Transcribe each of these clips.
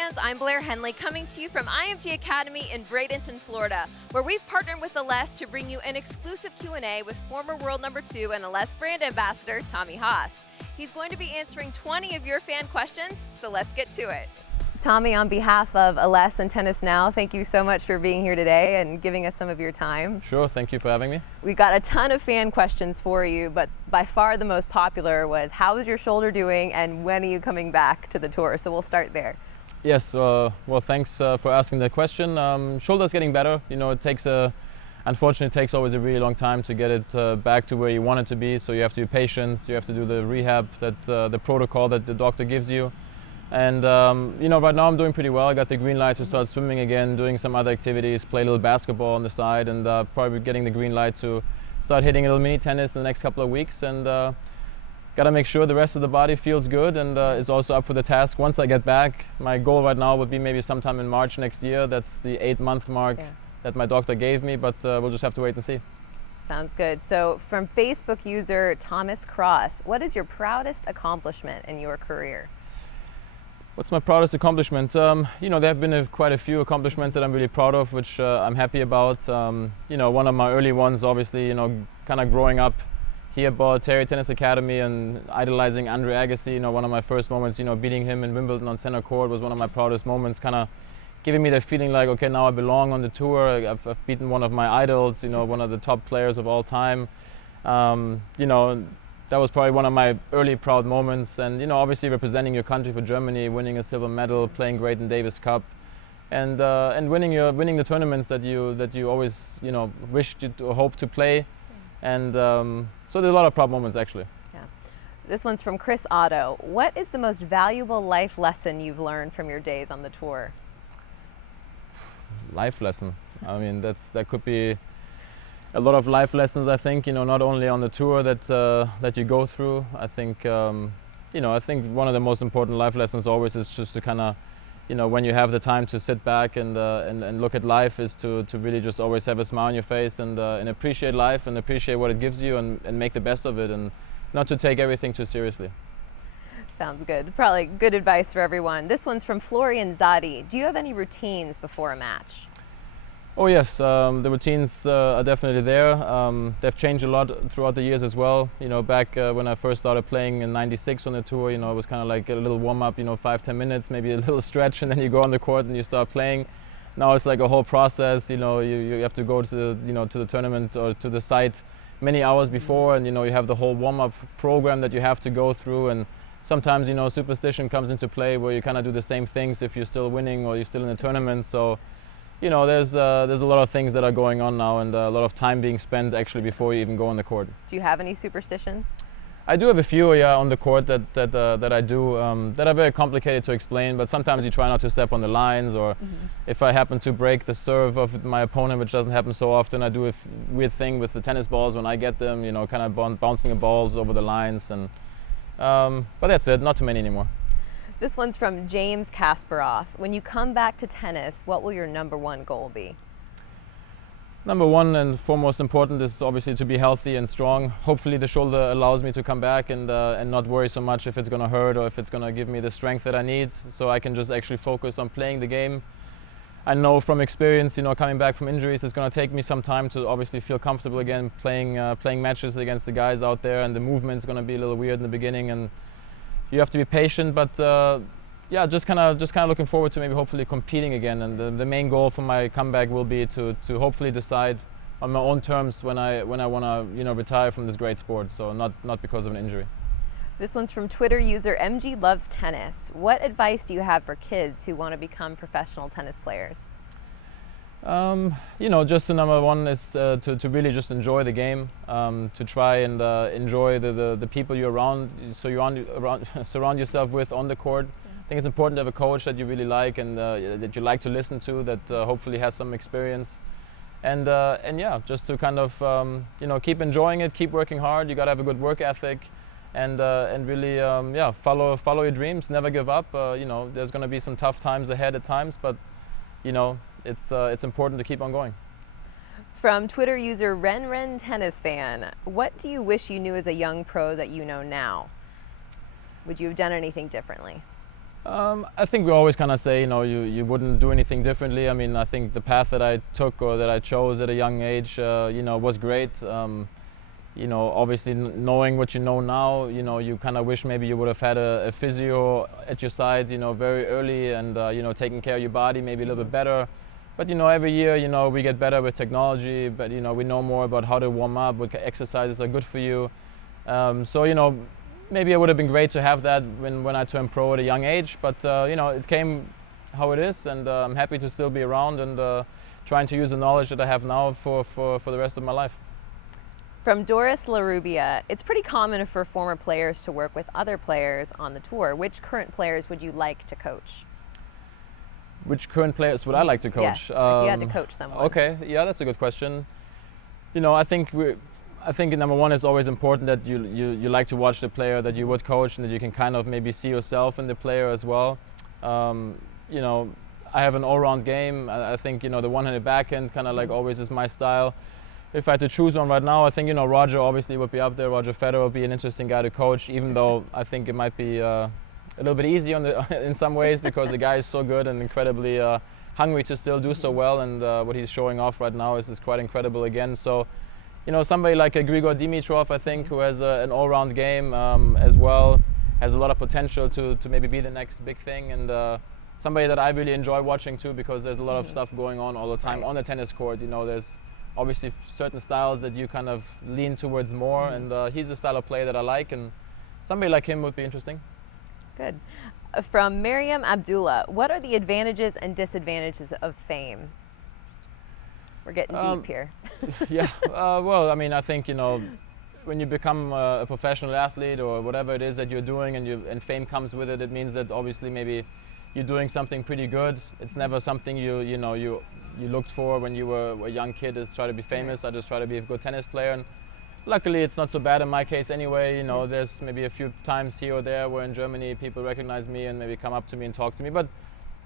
fans, I'm Blair Henley coming to you from IMG Academy in Bradenton, Florida, where we've partnered with Ales to bring you an exclusive Q&A with former world number 2 and Ales brand ambassador Tommy Haas. He's going to be answering 20 of your fan questions, so let's get to it. Tommy, on behalf of Ales and Tennis Now, thank you so much for being here today and giving us some of your time. Sure, thank you for having me. We got a ton of fan questions for you, but by far the most popular was, how is your shoulder doing and when are you coming back to the tour? So we'll start there. Yes, well, thanks for asking that question. Shoulder's getting better. You know, unfortunately, it takes always a really long time to get it back to where you want it to be. So you have to be patient. You have to do the rehab, the protocol that the doctor gives you. And you know, right now I'm doing pretty well. I got the green light to start swimming again, doing some other activities, play a little basketball on the side, and probably getting the green light to start hitting a little mini tennis in the next couple of weeks. And got to make sure the rest of the body feels good and is also up for the task. Once I get back, my goal right now would be maybe sometime in March next year. That's the 8-month mark that my doctor gave me, but we'll just have to wait and see. Sounds good. So from Facebook user Thomas Cross, what is your proudest accomplishment in your career? What's my proudest accomplishment? You know, there have been quite a few accomplishments that I'm really proud of, which I'm happy about. You know, one of my early ones, obviously, you know, kind of growing up here at Terry Tennis Academy and idolizing Andre Agassi. You know, one of my first moments, you know, beating him in Wimbledon on center court was one of my proudest moments, kind of giving me the feeling like, okay, now I belong on the tour. I've beaten one of my idols, you know, one of the top players of all time. You know, that was probably one of my early proud moments, and you know, obviously representing your country for Germany, winning a silver medal, playing great in Davis Cup, and winning the tournaments that you always, you know, wished to hope to play, and so there's a lot of proud moments actually. Yeah, this one's from Chris Otto. What is the most valuable life lesson you've learned from your days on the tour? Life lesson. I mean, that could be a lot of life lessons, I think, you know, not only on the tour that you go through. I think, you know, I think one of the most important life lessons always is just to kind of, you know, when you have the time to sit back and look at life, is to really just always have a smile on your face and appreciate life and appreciate what it gives you and make the best of it and not to take everything too seriously. Are good. Probably good advice for everyone. This one's from Florian Zadi. Do you have any routines before a match? Oh yes, the routines are definitely there. They've changed a lot throughout the years as well. You know, back when I first started playing in '96 on the tour, you know, it was kind of like a little warm-up, you know, 5-10 minutes, maybe a little stretch, and then you go on the court and you start playing. Now it's like a whole process. You know, you have to go to the tournament or to the site many hours before, and you know, you have the whole warm-up program that you have to go through. And sometimes, you know, superstition comes into play where you kind of do the same things if you're still winning or you're still in the tournament. So, you know, there's a lot of things that are going on now and a lot of time being spent actually before you even go on the court. Do you have any superstitions? I do have a few, yeah, on the court that I do that are very complicated to explain, but sometimes you try not to step on the lines, or if I happen to break the serve of my opponent, which doesn't happen so often, I do a weird thing with the tennis balls when I get them, you know, kind of bouncing the balls over the lines, and but that's it, not too many anymore. This one's from James Kasparov. When you come back to tennis, what will your #1 goal be? Number one and foremost important is obviously to be healthy and strong. Hopefully the shoulder allows me to come back and not worry so much if it's going to hurt or if it's going to give me the strength that I need, so I can just actually focus on playing the game. I know from experience, you know, coming back from injuries, it's going to take me some time to obviously feel comfortable again playing matches against the guys out there, and the movement's going to be a little weird in the beginning, and you have to be patient, but yeah, just kind of looking forward to maybe hopefully competing again. And the main goal for my comeback will be to hopefully decide on my own terms when I want to, you know, retire from this great sport. So not because of an injury. This one's from Twitter user MG Loves Tennis. What advice do you have for kids who want to become professional tennis players? You know, just the #1 is to really just enjoy the game, to try and enjoy the people you're around, so surround yourself with on the court. I think it's important to have a coach that you really like and that you like to listen to, that hopefully has some experience, and yeah, just to kind of you know, keep enjoying it, keep working hard. You got to have a good work ethic, and really yeah, follow your dreams, never give up. You know, there's going to be some tough times ahead at times, but you know, it's important to keep on going. From Twitter user Ren Tennis Fan, what do you wish you knew as a young pro that you know now? Would you have done anything differently? I think we always kind of say, you wouldn't do anything differently. I mean, I think the path that I took or that I chose at a young age, was great. Obviously knowing what you know now, you kind of wish maybe you would have had a physio at your side, very early and, taking care of your body maybe a little bit better. But, every year, we get better with technology, but, we know more about how to warm up, what exercises are good for you. So, maybe it would have been great to have that when I turned pro at a young age, but, it came how it is, and I'm happy to still be around and trying to use the knowledge that I have now for the rest of my life. From Doris LaRubia, it's pretty common for former players to work with other players on the tour. Which current players would you like to coach? Which current players would I like to coach? Yes, if you had to coach someone. Okay, yeah, that's a good question. I think number one, it's always important that you like to watch the player that you would coach and that you can kind of maybe see yourself in the player as well. I have an all-round game. I think, the one-handed backhand kind of like always is my style. If I had to choose one right now, I think, Roger obviously would be up there. Roger Federer would be an interesting guy to coach, even though I think it might be a little bit easy in some ways because the guy is so good and incredibly hungry to still do so well, and what he's showing off right now is quite incredible again. So, somebody like a Grigor Dimitrov, I think, who has an all-round game as well, has a lot of potential to maybe be the next big thing, and somebody that I really enjoy watching too, because there's a lot of stuff going on all the time on the tennis court. There's obviously certain styles that you kind of lean towards more, and he's the style of play that I like, and somebody like him would be interesting. Good. From Miriam Abdullah, what are the advantages and disadvantages of fame? We're getting deep here. Yeah, well, I mean, I think, when you become a professional athlete or whatever it is that you're doing and fame comes with it, it means that obviously maybe you're doing something pretty good. It's never something you looked for when you were a young kid, is try to be famous. I just try to be a good tennis player, and luckily it's not so bad in my case anyway. There's maybe a few times here or there where in Germany people recognize me and maybe come up to me and talk to me, but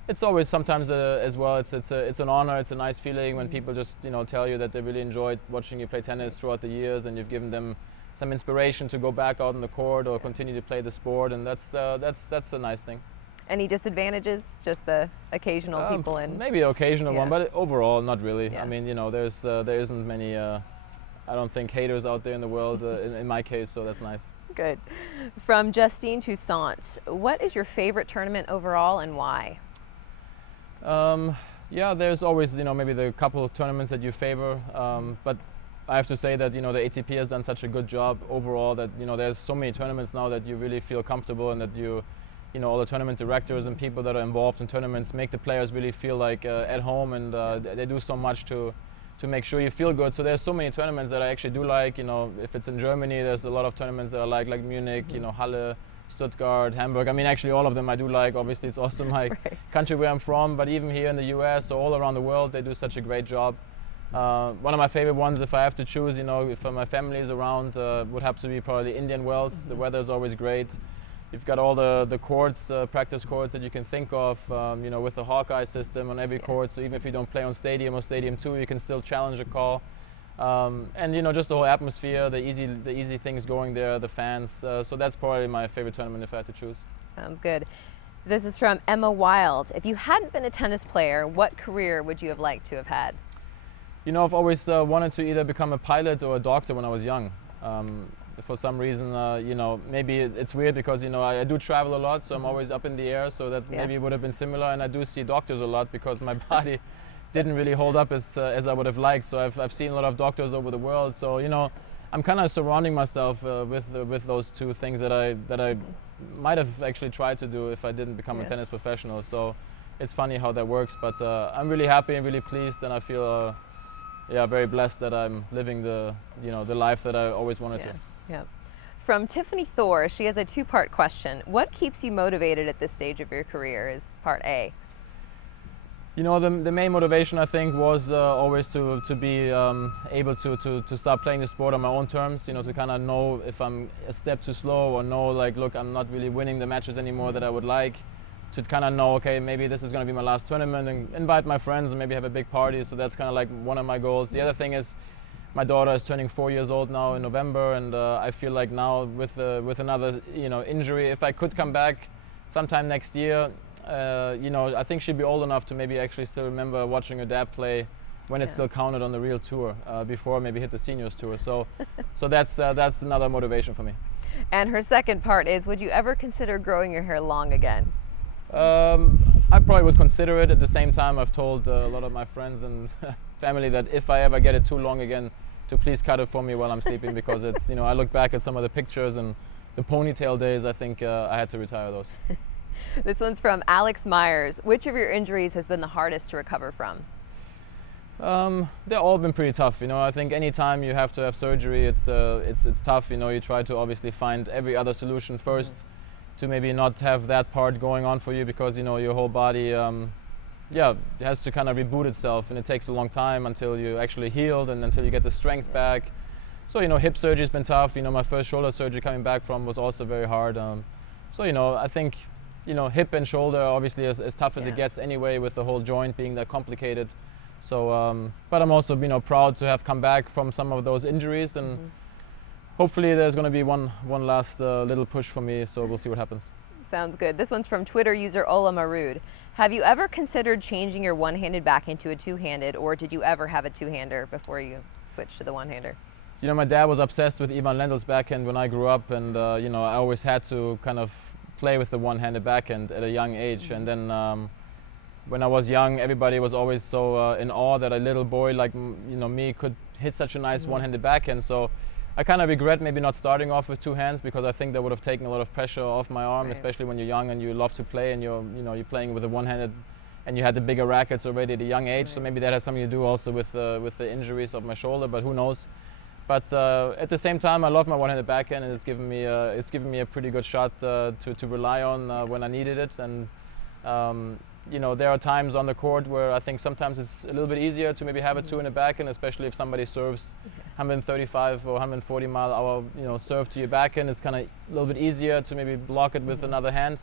it's always sometimes as well, it's an honor, it's a nice feeling when people just tell you that they really enjoyed watching you play tennis throughout the years, and you've given them some inspiration to go back out on the court or continue to play the sport, and that's a nice thing. Any disadvantages? Just the occasional people in? Maybe an occasional one, but overall not really. Yeah. I mean, there isn't many, I don't think, haters out there in the world in my case, so that's nice. Good. From Justine Toussaint, what is your favorite tournament overall and why? Yeah, there's always, maybe the couple of tournaments that you favor, but I have to say that, the ATP has done such a good job overall that, there's so many tournaments now that you really feel comfortable, and that all the tournament directors and people that are involved in tournaments make the players really feel like at home, and they do so much to make sure you feel good. So there's so many tournaments that I actually do like. If it's in Germany, there's a lot of tournaments that I like Munich, Halle, Stuttgart, Hamburg. I mean, actually all of them I do like. Obviously it's also my country where I'm from, but even here in the US, so all around the world, they do such a great job. One of my favorite ones, if I have to choose, if my family is around, would have to be probably Indian Wells. The weather is always great. You've got all the courts, practice courts that you can think of, with the Hawkeye system on every court. So even if you don't play on Stadium or Stadium 2, you can still challenge a call. And just the whole atmosphere, the easy things going there, the fans. So that's probably my favorite tournament if I had to choose. Sounds good. This is from Emma Wild. If you hadn't been a tennis player, what career would you have liked to have had? I've always wanted to either become a pilot or a doctor when I was young. For some reason, maybe it's weird because, I do travel a lot, so I'm always up in the air, so that maybe it would have been similar. And I do see doctors a lot because my body didn't really hold up as I would have liked. So I've seen a lot of doctors over the world. So, I'm kind of surrounding myself with those two things that I might have actually tried to do if I didn't become a tennis professional. So it's funny how that works, but I'm really happy and really pleased, and I feel very blessed that I'm living the life that I always wanted to. Yeah. From Tiffany Thor, she has a two-part question. What keeps you motivated at this stage of your career is part A. The main motivation, I think, was always to be able to start playing the sport on my own terms, to kind of know if I'm a step too slow, or know, like, look, I'm not really winning the matches anymore that I would like, to kind of know, okay, maybe this is going to be my last tournament, and invite my friends and maybe have a big party. So that's kind of like one of my goals. The other thing is, my daughter is turning 4 years old now in November, and I feel like now with another injury, if I could come back sometime next year, you know, I think she'd be old enough to maybe actually still remember watching her dad play when it still counted on the real tour, before maybe hit the seniors tour. So, so that's another motivation for me. And her second part is, would you ever consider growing your hair long again? I probably would consider it. At the same time, I've told a lot of my friends and family that if I ever get it too long again, to please cut it for me while I'm sleeping, because it's, you know, I look back at some of the pictures and the ponytail days, I think I had to retire those. This one's from Alex Myers. Which of your injuries has been the hardest to recover from? They've all been pretty tough. You know, I think any time you have to have surgery, it's tough. You know, you try to obviously find every other solution first to maybe not have that part going on for you, because, you know, your whole body, it has to kind of reboot itself, and it takes a long time until you actually healed and until you get the strength back. So, you know, hip surgery's been tough. You know, my first shoulder surgery coming back from was also very hard. So, you know, I think, you know, hip and shoulder are obviously as tough as it gets anyway, with the whole joint being that complicated. So, but I'm also, you know, proud to have come back from some of those injuries, and hopefully there's going to be one last little push for me. So we'll see what happens. Sounds good. This one's from Twitter user Ola Marud. Have you ever considered changing your one-handed back into a two-handed, or did you ever have a two-hander before you switched to the one-hander? You know, my dad was obsessed with Ivan Lendl's backhand when I grew up, and you know, I always had to kind of play with the one-handed backhand at a young age. And then when I was young, everybody was always so in awe that a little boy like, you know, me could hit such a nice one-handed backhand. So I kind of regret maybe not starting off with two hands, because I think that would have taken a lot of pressure off my arm, especially when you're young and you love to play, and you're playing with a one-handed, and you had the bigger rackets already at a young age. So maybe that has something to do also with the injuries of my shoulder, but who knows. But at the same time, I love my one-handed backhand, and it's given me a pretty good shot to rely on when I needed it. And you know, there are times on the court where I think sometimes it's a little bit easier to maybe have a two in the backhand, especially if somebody serves 135 or 140 mile an hour, you know, serve to your backhand. It's kind of a little bit easier to maybe block it with another hand.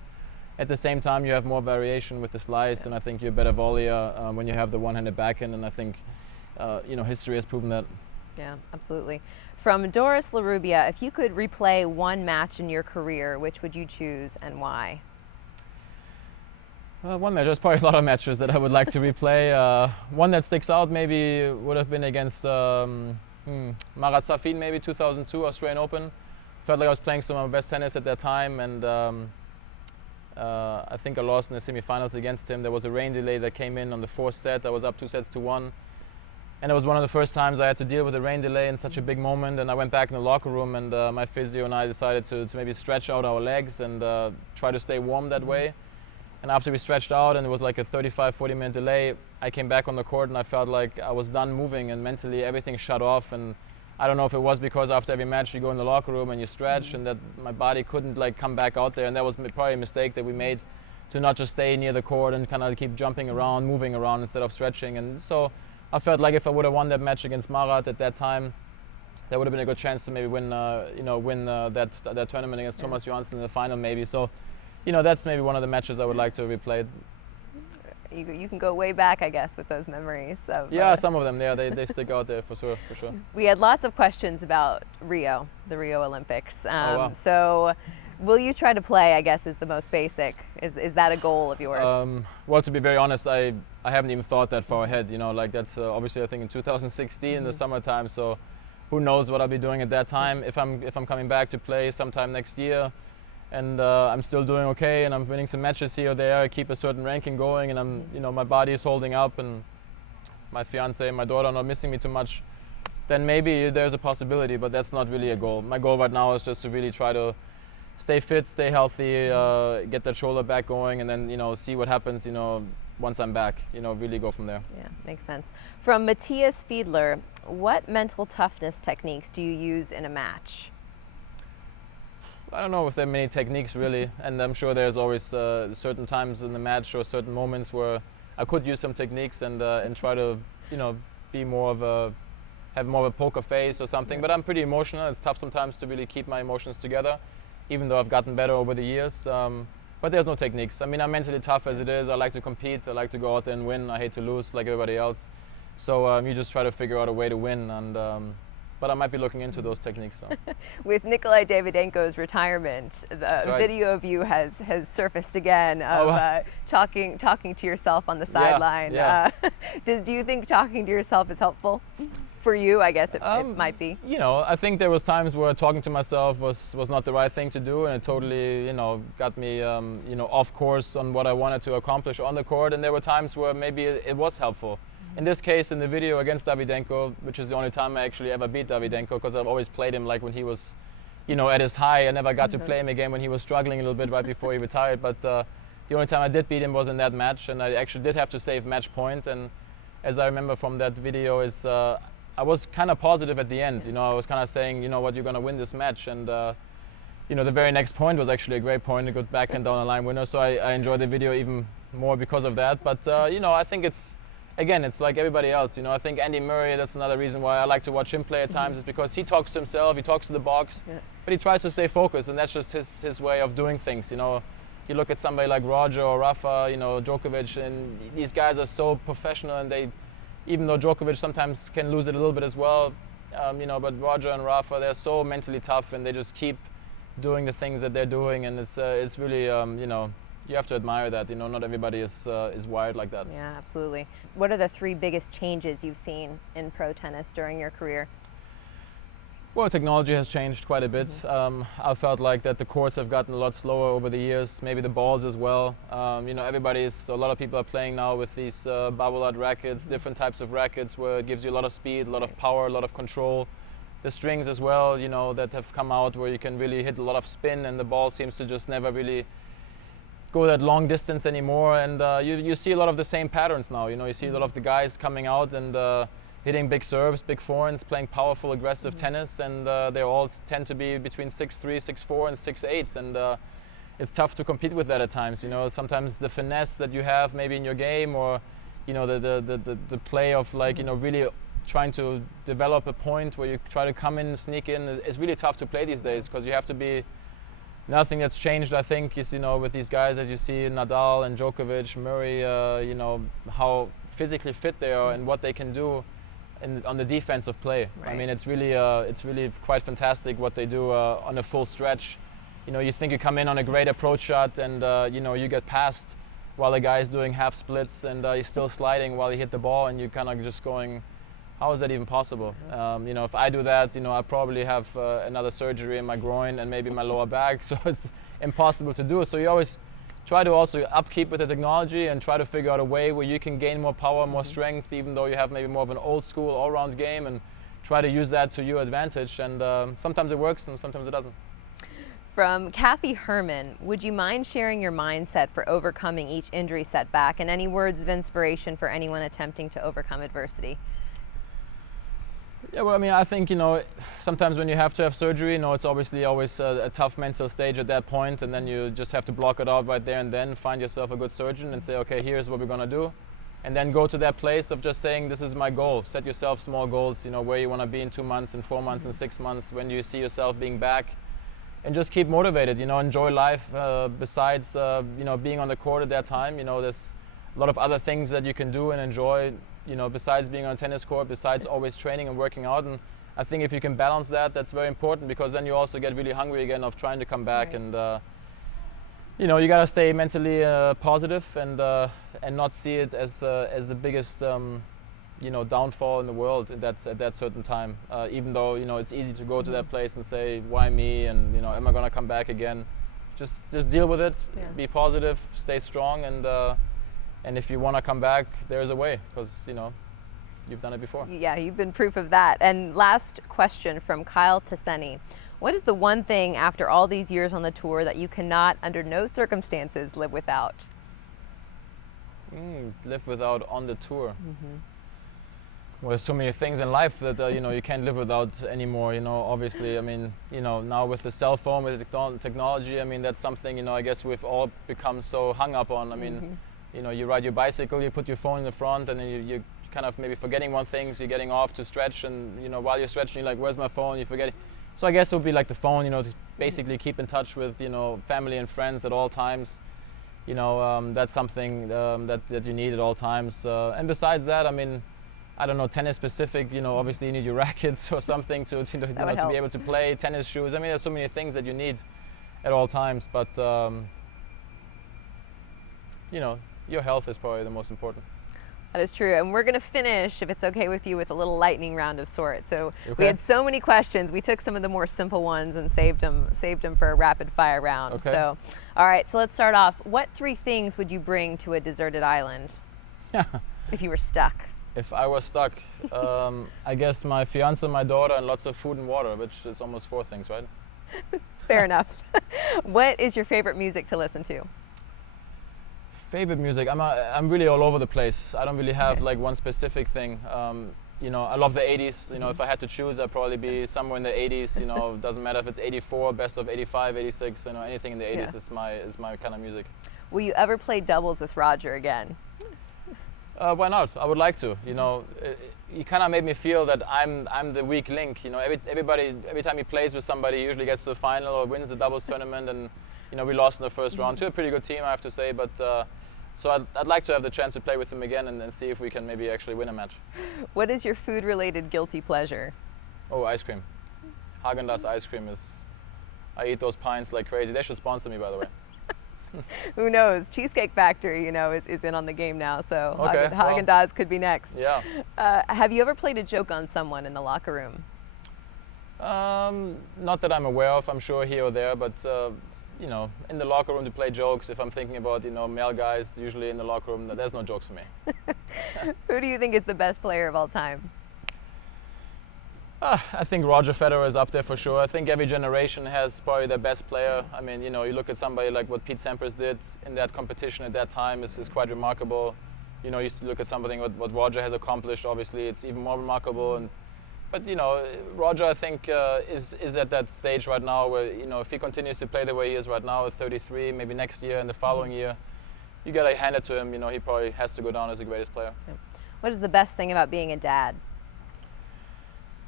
At the same time, you have more variation with the slice, and I think you're a better volleyer when you have the one-handed backhand, and I think you know, history has proven that. Yeah, absolutely. From Doris LaRubia, if you could replay one match in your career, which would you choose and why? One match. There's probably a lot of matches that I would like to replay. One that sticks out maybe would have been against Marat Safin, maybe 2002 Australian Open. Felt like I was playing some of my best tennis at that time, and I think I lost in the semifinals against him. There was a rain delay that came in on the fourth set. I was up 2-1. And it was one of the first times I had to deal with a rain delay in such a big moment. And I went back in the locker room, and my physio and I decided to maybe stretch out our legs and try to stay warm that way. And after we stretched out, and it was like a 35-40 minute delay, I came back on the court and I felt like I was done moving, and mentally everything shut off. And I don't know if it was because after every match you go in the locker room and you stretch, and that my body couldn't like come back out there. And that was probably a mistake that we made, to not just stay near the court and kind of keep jumping around, moving around instead of stretching. And so I felt like if I would have won that match against Marat at that time, there would have been a good chance to maybe win that tournament against Thomas Johansson in the final maybe. So, you know, that's maybe one of the matches I would like to replay. You can go way back, I guess, with those memories. Yeah, some of them, they stick out there for sure. We had lots of questions about Rio, the Rio Olympics. Wow. So will you try to play, I guess, is the most basic. Is that a goal of yours? Well, to be very honest, I haven't even thought that far ahead. You know, like that's obviously I think in 2016 in the summertime. So who knows what I'll be doing at that time. If I'm coming back to play sometime next year, and I'm still doing okay, and I'm winning some matches here or there, I keep a certain ranking going, and I'm, you know, my body is holding up, and my fiance and my daughter are not missing me too much, then maybe there's a possibility, but that's not really a goal. My goal right now is just to really try to stay fit, stay healthy, get that shoulder back going, and then, you know, see what happens, you know, once I'm back, you know, really go from there. Yeah, makes sense. From Matthias Fiedler, what mental toughness techniques do you use in a match? I don't know if there are many techniques really, and I'm sure there's always certain times in the match or certain moments where I could use some techniques and try to, you know, have more of a poker face or something. But I'm pretty emotional. It's tough sometimes to really keep my emotions together, even though I've gotten better over the years. But there's no techniques. I mean, I'm mentally tough as it is. I like to compete. I like to go out there and win. I hate to lose like everybody else. So you just try to figure out a way to win, and but I might be looking into those techniques. So. With Nikolai Davydenko's retirement, the video of you has surfaced again of talking to yourself on the sideline. Yeah. Do you think talking to yourself is helpful for you? I guess it might be. You know, I think there was times where talking to myself was not the right thing to do, and it totally, you know, got me, you know, off course on what I wanted to accomplish on the court. And there were times where maybe it was helpful. In this case, in the video against Davydenko, which is the only time I actually ever beat Davydenko, because I've always played him like when he was, you know, at his high. I never got to play him again when he was struggling a little bit right before he retired. But the only time I did beat him was in that match, and I actually did have to save match point. And as I remember from that video, is I was kind of positive at the end. You know, I was kind of saying, you know what, you're going to win this match. And you know, the very next point was actually a great point, a good backhand down the line winner. So I enjoyed the video even more because of that. But you know, I think again, it's like everybody else. You know, I think Andy Murray, that's another reason why I like to watch him play at times, is because he talks to himself, he talks to the box, but he tries to stay focused, and that's just his way of doing things. You know, you look at somebody like Roger or Rafa, you know, Djokovic, and these guys are so professional, and they, even though Djokovic sometimes can lose it a little bit as well, you know, but Roger and Rafa, they're so mentally tough, and they just keep doing the things that they're doing, and it's really, you know, you have to admire that. You know, not everybody is wired like that. Yeah, absolutely. What are the 3 biggest changes you've seen in pro tennis during your career? Well, technology has changed quite a bit. I felt like that the courts have gotten a lot slower over the years, maybe the balls as well. You know, a lot of people are playing now with these barbelled rackets, different types of rackets where it gives you a lot of speed, a lot of power, a lot of control. The strings as well, you know, that have come out where you can really hit a lot of spin, and the ball seems to just never really go that long distance anymore, and you see a lot of the same patterns now. You know, you see a lot of the guys coming out and hitting big serves, big forehands, playing powerful, aggressive tennis, and they all tend to be between 6'3", 6'4", and 6'8", and it's tough to compete with that at times. You know, sometimes the finesse that you have maybe in your game, or you know, the play of like, you know, really trying to develop a point where you try to come in, sneak in, is really tough to play these days, because you have to be. Nothing that's changed, I think, is, you know, with these guys, as you see, Nadal and Djokovic, Murray, you know, how physically fit they are and what they can do on the defensive play. Right. I mean, it's really quite fantastic what they do on a full stretch. You know, you think you come in on a great approach shot, and you know, you get passed while the guy's doing half splits, and he's still sliding while he hit the ball, and you're kind of just going, how is that even possible? You know, if I do that, you know, I probably have another surgery in my groin and maybe my lower back, so it's impossible to do. So you always try to also upkeep with the technology and try to figure out a way where you can gain more power, more strength, even though you have maybe more of an old school all-round game, and try to use that to your advantage. And sometimes it works and sometimes it doesn't. From Kathy Herman, would you mind sharing your mindset for overcoming each injury setback, and any words of inspiration for anyone attempting to overcome adversity? Yeah, well, I mean, I think, you know, sometimes when you have to have surgery, you know, it's obviously always a tough mental stage at that point, and then you just have to block it out right there and then, find yourself a good surgeon and say, okay, here's what we're going to do. And then go to that place of just saying, this is my goal. Set yourself small goals, you know, where you want to be in 2 months, in 4 months, in 6 months, when you see yourself being back. And just keep motivated, you know, enjoy life besides, you know, being on the court at that time. You know, there's a lot of other things that you can do and enjoy, you know, besides being on a tennis court, besides always training and working out. And I think if you can balance that, that's very important, because then you also get really hungry again of trying to come back. Right. And you know, you gotta stay mentally positive and not see it as the biggest you know, downfall in the world at that certain time. Even though, you know, it's easy to go to that place and say, why me? And, you know, am I gonna come back again? Just deal with it. Yeah. Be positive, stay strong, and if you want to come back, there's a way, because, you know, you've done it before. Yeah, you've been proof of that. And last question from Kyle Tasseni. What is the one thing after all these years on the tour that you cannot, under no circumstances, live without? Live without on the tour? Well, there's so many things in life that, you know, you can't live without anymore, you know, obviously. I mean, you know, now with the cell phone, with the technology, I mean, that's something, you know, I guess we've all become so hung up on. I mean, you know, you ride your bicycle, you put your phone in the front, and then you're kind of maybe forgetting one thing, so you're getting off to stretch, and, you know, while you're stretching, you're like, where's my phone? You forget it. So I guess it would be like the phone, you know, to basically keep in touch with, you know, family and friends at all times. You know, that's something that you need at all times. And besides that, I mean, I don't know, tennis specific, obviously you need your rackets or something to to be able to play, tennis shoes. I mean, there's so many things that you need at all times, but your health is probably the most important. That is true, and we're going to finish, if it's okay with you, with a little lightning round of sorts. So okay. We had so many questions. We took some of the more simple ones and saved them for a rapid fire round. Okay. So, all right, so let's start off. What 3 things would you bring to a deserted island if you were stuck? If I was stuck, I guess my fiance, my daughter, and lots of food and water, which is almost 4 things, right? Fair enough. What is your favorite music to listen to? Favorite music? I'm really all over the place. I don't really have like one specific thing. I love the 80s. If I had to choose, I'd probably be somewhere in the 80s. Doesn't matter if it's 84, best of 85, 86. Anything in the 80s is my kind of music. Will you ever play doubles with Roger again? Why not? I would like to. He kind of made me feel that I'm the weak link. Every time he plays with somebody, he usually gets to the final or wins the doubles tournament, and we lost in the first round to a pretty good team, I have to say. But so I'd like to have the chance to play with him again and see if we can maybe actually win a match. What is your food-related guilty pleasure? Oh, ice cream. Häagen-Dazs ice cream is. I eat those pints like crazy. They should sponsor me, by the way. Who knows? Cheesecake Factory, is in on the game now, so okay, Häagen-Dazs could be next. Yeah. Have you ever played a joke on someone in the locker room? Not that I'm aware of. I'm sure here or there, but in the locker room to play jokes. If I'm thinking about male guys, usually in the locker room, there's no jokes for me. Who do you think is the best player of all time? I think Roger Federer is up there for sure. I think every generation has probably their best player. I mean, you look at somebody like what Pete Sampras did in that competition at that time is quite remarkable. You look at something what Roger has accomplished. Obviously, it's even more remarkable. But Roger, I think, is at that stage right now where if he continues to play the way he is right now at 33, maybe next year and the following year, you gotta hand it to him. He probably has to go down as the greatest player. What is the best thing about being a dad?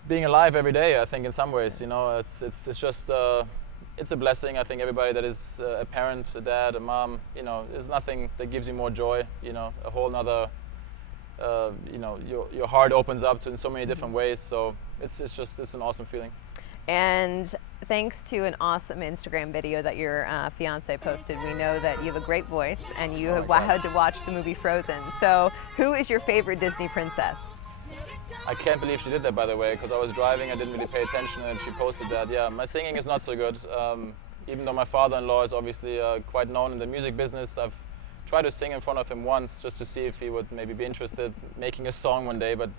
Being alive every day, I think, in some ways. It's just it's a blessing. I think everybody that is a parent, a dad, a mom, there's nothing that gives you more joy. A whole nother. Your heart opens up in so many different ways. So it's an awesome feeling. And thanks to an awesome Instagram video that your fiance posted, we know that you have a great voice and you have had to watch the movie Frozen. So who is your favorite Disney princess? I can't believe she did that, by the way, because I was driving, I didn't really pay attention, and she posted that. Yeah, my singing is not so good. Even though my father-in-law is obviously quite known in the music business, I've tried to sing in front of him once just to see if he would maybe be interested in making a song one day. But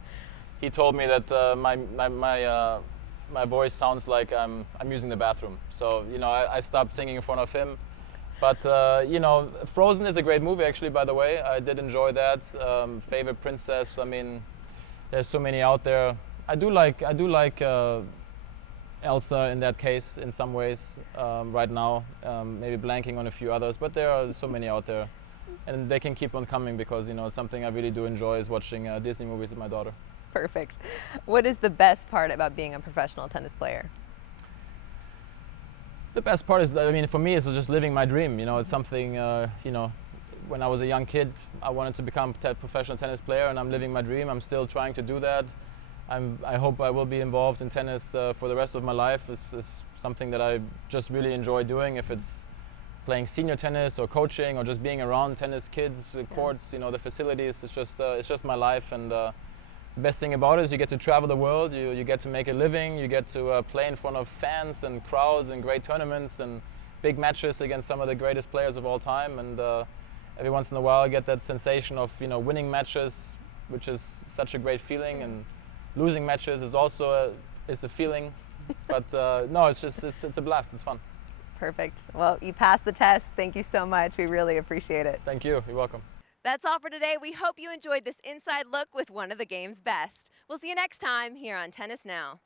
he told me that my voice sounds like I'm using the bathroom. So I stopped singing in front of him. But Frozen is a great movie, actually. By the way, I did enjoy that. Favorite princess? I mean, there's so many out there. I do like Elsa in that case in some ways right now. Maybe blanking on a few others, but there are so many out there, and they can keep on coming because something I really do enjoy is watching Disney movies with my daughter. Perfect. What is the best part about being a professional tennis player? The best part is, for me, it's just living my dream. It's something, when I was a young kid, I wanted to become a professional tennis player, and I'm living my dream. I'm still trying to do that. I hope I will be involved in tennis for the rest of my life. It's something that I just really enjoy doing. If it's playing senior tennis or coaching or just being around tennis kids, courts, the facilities, it's just my life. And the best thing about it is you get to travel the world, you get to make a living, you get to play in front of fans and crowds and great tournaments and big matches against some of the greatest players of all time. And every once in a while I get that sensation of winning matches, which is such a great feeling, and losing matches is also a feeling. But no, it's a blast. It's fun. Perfect. Well, you passed the test. Thank you so much. We really appreciate it. Thank you. You're welcome. That's all for today. We hope you enjoyed this inside look with one of the game's best. We'll see you next time here on Tennis Now.